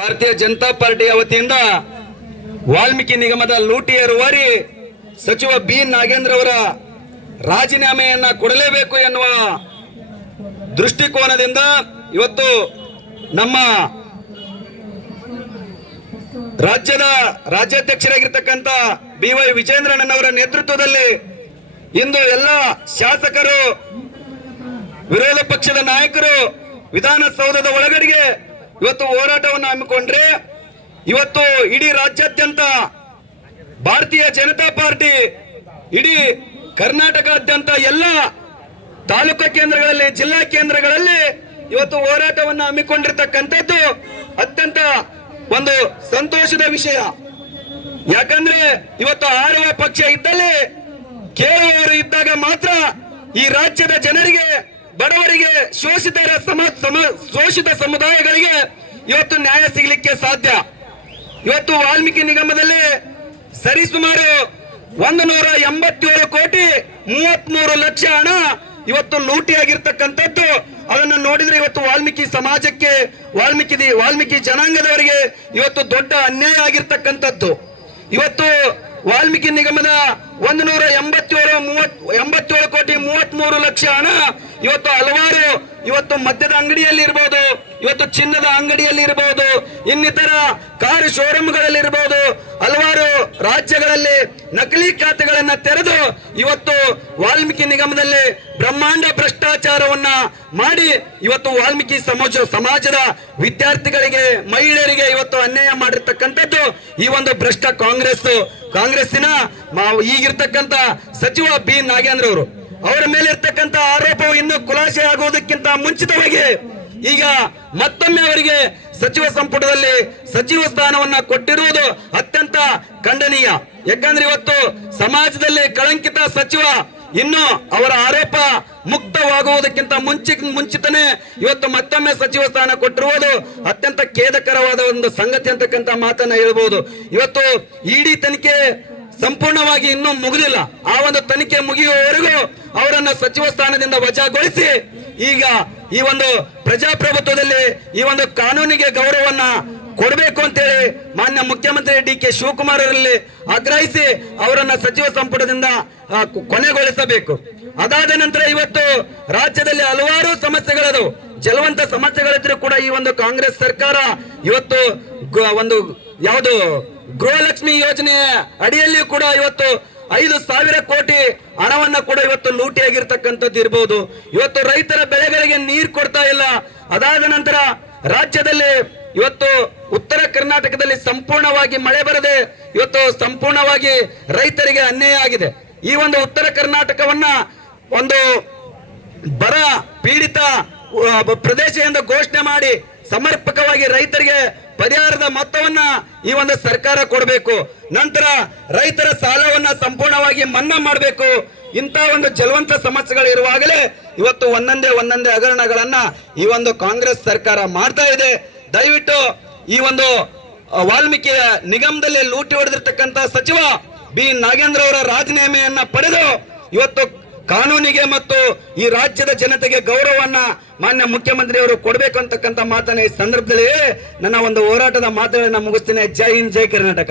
ಭಾರತೀಯ ಜನತಾ ಪಾರ್ಟಿಯ ವತಿಯಿಂದ ವಾಲ್ಮೀಕಿ ನಿಗಮದ ಲೂಟಿ ರೂವಾರಿ ಸಚಿವ ಬಿ ನಾಗೇಂದ್ರ ಅವರ ರಾಜೀನಾಮೆಯನ್ನ ಕೊಡಲೇಬೇಕು ಎನ್ನುವ ದೃಷ್ಟಿಕೋನದಿಂದ ಇವತ್ತು ನಮ್ಮ ರಾಜ್ಯಾಧ್ಯಕ್ಷರಾಗಿರ್ತಕ್ಕಂಥ ಬಿ.ವೈ. ವಿಜೇಂದ್ರಣ್ಣನವರ ನೇತೃತ್ವದಲ್ಲಿ ಇಂದು ಎಲ್ಲ ಶಾಸಕರು, ವಿರೋಧ ಪಕ್ಷದ ನಾಯಕರು ವಿಧಾನಸೌಧದ ಒಳಗಡೆಗೆ ಇವತ್ತು ಹೋರಾಟವನ್ನು ಹಮ್ಮಿಕೊಂಡ್ರೆ ಇವತ್ತು ಇಡೀ ರಾಜ್ಯಾದ್ಯಂತ ಭಾರತೀಯ ಜನತಾ ಪಾರ್ಟಿ ಇಡೀ ಕರ್ನಾಟಕಾದ್ಯಂತ ಎಲ್ಲ ತಾಲೂಕಾ ಕೇಂದ್ರಗಳಲ್ಲಿ, ಜಿಲ್ಲಾ ಕೇಂದ್ರಗಳಲ್ಲಿ ಇವತ್ತು ಹೋರಾಟವನ್ನು ಹಮ್ಮಿಕೊಂಡಿರ್ತಕ್ಕಂಥದ್ದು ಅತ್ಯಂತ ಒಂದು ಸಂತೋಷದ ವಿಷಯ. ಯಾಕಂದ್ರೆ ಇವತ್ತು ಆಳುವ ಪಕ್ಷ ಇದ್ದಲ್ಲಿ ಕೇಳುವವರು ಇದ್ದಾಗ ಮಾತ್ರ ಈ ರಾಜ್ಯದ ಜನರಿಗೆ, ಬಡವರಿಗೆ, ಶೋಷಿತ ಸಮುದಾಯಗಳಿಗೆ ಇವತ್ತು ನ್ಯಾಯ ಸಿಗಲಿಕ್ಕೆ ಸಾಧ್ಯ. ಇವತ್ತು ವಾಲ್ಮೀಕಿ ನಿಗಮದಲ್ಲಿ ಸರಿಸುಮಾರು 187 ಕೋಟಿ 33 ಲಕ್ಷ ಹಣ ಇವತ್ತು ಲೂಟಿಯಾಗಿರ್ತಕ್ಕಂಥದ್ದು. ಅದನ್ನು ನೋಡಿದ್ರೆ ಇವತ್ತು ವಾಲ್ಮೀಕಿ ಸಮಾಜಕ್ಕೆ, ವಾಲ್ಮೀಕಿ ಜನಾಂಗದವರಿಗೆ ಇವತ್ತು ದೊಡ್ಡ ಅನ್ಯಾಯ ಆಗಿರ್ತಕ್ಕಂಥದ್ದು. ಇವತ್ತು ವಾಲ್ಮೀಕಿ ನಿಗಮದ 187 ಕೋಟಿ 33 ಲಕ್ಷ ಹಣ ಇವತ್ತು ಹಲವಾರು ಇವತ್ತು ಮದ್ಯದ ಅಂಗಡಿಯಲ್ಲಿ ಇರಬಹುದು, ಇವತ್ತು ಚಿನ್ನದ ಅಂಗಡಿಯಲ್ಲಿ ಇರಬಹುದು, ಇನ್ನಿತರ ಕಾರು ಶೋರೂಮ್ಗಳಲ್ಲಿ ಇರಬಹುದು, ಹಲವಾರು ರಾಜ್ಯಗಳಲ್ಲಿ ನಕಲಿ ಖಾತೆಗಳನ್ನ ತೆರೆದು ಇವತ್ತು ವಾಲ್ಮೀಕಿ ನಿಗಮದಲ್ಲಿ ಬ್ರಹ್ಮಾಂಡ ಭ್ರಷ್ಟಾಚಾರವನ್ನ ಮಾಡಿ ಇವತ್ತು ವಾಲ್ಮೀಕಿ ಸಮಾಜದ ವಿದ್ಯಾರ್ಥಿಗಳಿಗೆ, ಮಹಿಳೆಯರಿಗೆ ಇವತ್ತು ಅನ್ಯಾಯ ಮಾಡಿರ್ತಕ್ಕಂಥದ್ದು ಈ ಒಂದು ಭ್ರಷ್ಟ ಕಾಂಗ್ರೆಸ್ಸಿನ ಈಗಿರ್ತಕ್ಕಂಥ ಸಚಿವ ಬಿ ನಾಗೇಂದ್ರ ಅವರು. ಅವರ ಮೇಲೆ ಇರ್ತಕ್ಕಂಥ ಆರೋಪವು ಇನ್ನು ಖುಲಾಸೆ ಆಗುವುದಕ್ಕಿಂತ ಮುಂಚಿತವಾಗಿ ಈಗ ಮತ್ತೊಮ್ಮೆ ಅವರಿಗೆ ಸಚಿವ ಸಂಪುಟದಲ್ಲಿ ಸಚಿವ ಸ್ಥಾನವನ್ನ ಕೊಟ್ಟಿರುವುದು ಅತ್ಯಂತ ಖಂಡನೀಯ. ಯಾಕಂದ್ರೆ ಇವತ್ತು ಸಮಾಜದಲ್ಲಿ ಕಳಂಕಿತ ಸಚಿವ ಇನ್ನು ಅವರ ಆರೋಪ ಮುಕ್ತವಾಗುವುದಕ್ಕಿಂತ ಮುಂಚಿತನೇ ಇವತ್ತು ಮತ್ತೊಮ್ಮೆ ಸಚಿವ ಸ್ಥಾನ ಕೊಟ್ಟಿರುವುದು ಅತ್ಯಂತ ಖೇದಕರವಾದ ಒಂದು ಸಂಗತಿ ಅಂತಕ್ಕಂಥ ಮಾತನ್ನ ಹೇಳ್ಬಹುದು. ಇವತ್ತು ಇಡಿ ತನಿಖೆ ಸಂಪೂರ್ಣವಾಗಿ ಇನ್ನೂ ಮುಗಿದಿಲ್ಲ. ಆ ಒಂದು ತನಿಖೆ ಮುಗಿಯುವವರೆಗೂ ಅವರನ್ನ ಸಚಿವ ಸ್ಥಾನದಿಂದ ವಜಾಗೊಳಿಸಿ ಈಗ ಈ ಒಂದು ಪ್ರಜಾಪ್ರಭುತ್ವದಲ್ಲಿ ಈ ಒಂದು ಕಾನೂನಿಗೆ ಗೌರವವನ್ನ ಕೊಡಬೇಕು ಅಂತೇಳಿ ಮಾನ್ಯ ಮುಖ್ಯಮಂತ್ರಿ ಡಿ.ಕೆ. ಶಿವಕುಮಾರ್ ಅವರಲ್ಲಿ ಆಗ್ರಹಿಸಿ ಅವರನ್ನ ಸಚಿವ ಸಂಪುಟದಿಂದ ಕೊನೆಗೊಳಿಸಬೇಕು. ಅದಾದ ನಂತರ ಇವತ್ತು ರಾಜ್ಯದಲ್ಲಿ ಹಲವಾರು ಸಮಸ್ಯೆಗಳದು, ಜಲವಂತ ಸಮಸ್ಯೆಗಳಿದ್ರು ಕೂಡ ಈ ಒಂದು ಕಾಂಗ್ರೆಸ್ ಸರ್ಕಾರ ಇವತ್ತು ಒಂದು ಯಾವುದು ಗೃಹಲಕ್ಷ್ಮಿ ಯೋಜನೆ ಅಡಿಯಲ್ಲಿ ಕೂಡ ಇವತ್ತು 5,000 ಕೋಟಿ ಹಣವನ್ನ ಕೂಡ ಇವತ್ತು ಲೂಟಿಯಾಗಿರ್ತಕ್ಕಂಥದ್ದು ಇರಬಹುದು. ಇವತ್ತು ರೈತರ ಬೆಳೆಗಳಿಗೆ ನೀರು ಕೊಡ್ತಾ ಇಲ್ಲ. ಅದಾದ ನಂತರ ರಾಜ್ಯದಲ್ಲಿ ಇವತ್ತು ಉತ್ತರ ಕರ್ನಾಟಕದಲ್ಲಿ ಸಂಪೂರ್ಣವಾಗಿ ಮಳೆ ಬರದೆ ಇವತ್ತು ಸಂಪೂರ್ಣವಾಗಿ ರೈತರಿಗೆ ಅನ್ಯಾಯ ಆಗಿದೆ. ಈ ಒಂದು ಉತ್ತರ ಕರ್ನಾಟಕವನ್ನ ಒಂದು ಬರ ಪೀಡಿತ ಪ್ರದೇಶ ಎಂದು ಘೋಷಣೆ ಮಾಡಿ ಸಮರ್ಪಕವಾಗಿ ರೈತರಿಗೆ ಪರಿಹಾರದ ಮೊತ್ತವನ್ನ ಈ ಒಂದು ಸರ್ಕಾರ ಕೊಡಬೇಕು. ನಂತರ ರೈತರ ಸಾಲವನ್ನ ಸಂಪೂರ್ಣವಾಗಿ ಮನ್ನಾ ಮಾಡಬೇಕು. ಇಂಥ ಒಂದು ಜಲವಂತ ಸಮಸ್ಯೆಗಳು ಇರುವಾಗಲೇ ಇವತ್ತು ಒಂದೊಂದೇ ಹಗರಣಗಳನ್ನ ಈ ಒಂದು ಕಾಂಗ್ರೆಸ್ ಸರ್ಕಾರ ಮಾಡ್ತಾ ಇದೆ. ದಯವಿಟ್ಟು ಈ ಒಂದು ವಾಲ್ಮೀಕಿ ನಿಗಮದಲ್ಲಿ ಲೂಟಿ ಹೊಡೆದಿರ್ತಕ್ಕಂಥ ಸಚಿವ ಬಿ ನಾಗೇಂದ್ರ ಅವರ ರಾಜೀನಾಮೆಯನ್ನ ಪಡೆದು ಇವತ್ತು ಕಾನೂನಿಗೆ ಮತ್ತು ಈ ರಾಜ್ಯದ ಜನತೆಗೆ ಗೌರವವನ್ನ ಮಾನ್ಯ ಮುಖ್ಯಮಂತ್ರಿ ಅವರು ಕೊಡಬೇಕು ಅಂತಕ್ಕಂಥ ಮಾತನ್ನ ಈ ಸಂದರ್ಭದಲ್ಲಿ ನನ್ನ ಒಂದು ಹೋರಾಟದ ಮಾತುಗಳನ್ನ ಮುಗಿಸ್ತೇನೆ. ಜೈ ಹಿಂದ್, ಜೈ ಕರ್ನಾಟಕ.